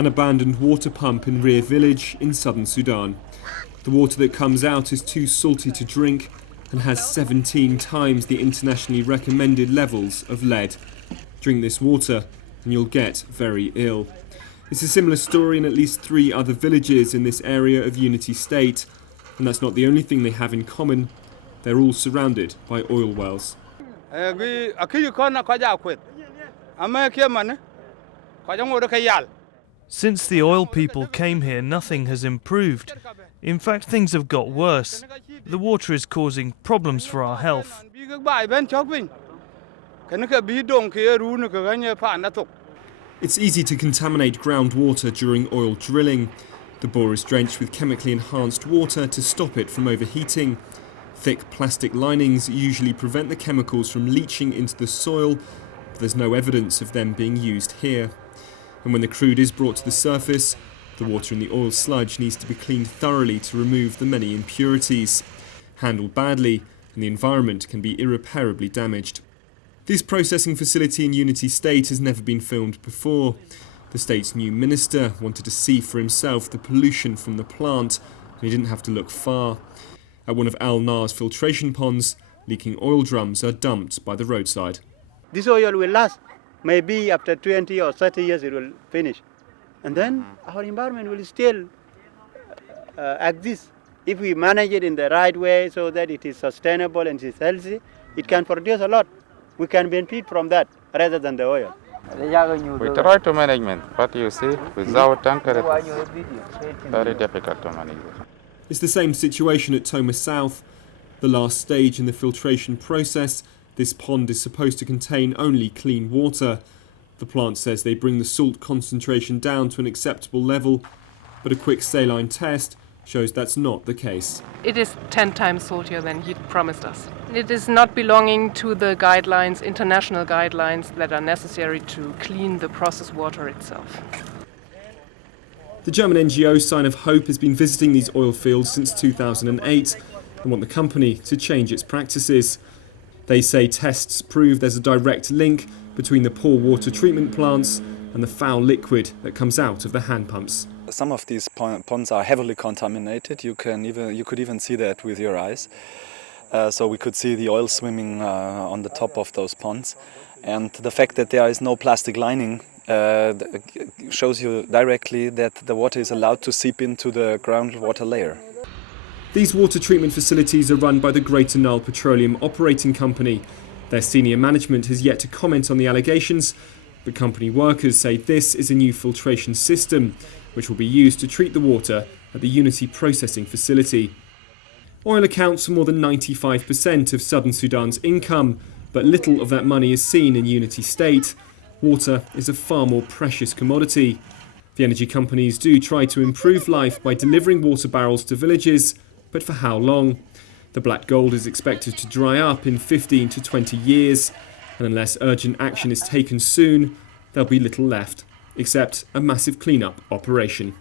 an abandoned water pump in Ria village in southern Sudan. The water that comes out is too salty to drink and has 17 times the internationally recommended levels of lead. Drink this water and you'll get very ill. It's a similar story in at least 3 other villages in this area of Unity State, and that's not the only thing they have in common. They're all surrounded by oil wells. Since the oil people came here, nothing has improved. In fact, things have got worse. The water is causing problems for our health. It's easy to contaminate groundwater during oil drilling. The bore is drenched with chemically enhanced water to stop it from overheating. Thick plastic linings usually prevent the chemicals from leaching into the soil, but there's no evidence of them being used here. And when the crude is brought to the surface, the water in the oil sludge needs to be cleaned thoroughly to remove the many impurities. Handled badly, and the environment can be irreparably damaged. This processing facility in Unity State has never been filmed before. The state's new minister wanted to see for himself the pollution from the plant, and he didn't have to look far. At one of Al Nar's filtration ponds, leaking oil drums are dumped by the roadside. This oil will last. Maybe after 20 or 30 years it will finish. And then our environment will still exist. If we manage it in the right way so that it is sustainable and it is healthy, it can produce a lot. We can benefit from that rather than the oil. We try to manage, but you see, without tanker, it's very difficult to manage. It's the same situation at Toma South. The last stage in the filtration process, this pond is supposed to contain only clean water. The plant says they bring the salt concentration down to an acceptable level, but a quick saline test shows that's not the case. It is 10 times saltier than he promised us. It is not belonging to the guidelines, international guidelines that are necessary to clean the process water itself. The German NGO Sign of Hope has been visiting these oil fields since 2008 and want the company to change its practices. They say tests prove there's a direct link between the poor water treatment plants and the foul liquid that comes out of the hand pumps. Some of these ponds are heavily contaminated. You could even see that with your eyes. So we could see the oil swimming on the top of those ponds. And the fact that there is no plastic lining shows you directly that the water is allowed to seep into the groundwater layer. These water treatment facilities are run by the Greater Nile Petroleum Operating Company. Their senior management has yet to comment on the allegations, but company workers say this is a new filtration system which will be used to treat the water at the Unity processing facility. Oil accounts for more than 95% of southern Sudan's income, but little of that money is seen in Unity State. Water is a far more precious commodity. The energy companies do try to improve life by delivering water barrels to villages, but for how long? The black gold is expected to dry up in 15 to 20 years, and unless urgent action is taken soon, there'll be little left, except a massive clean-up operation.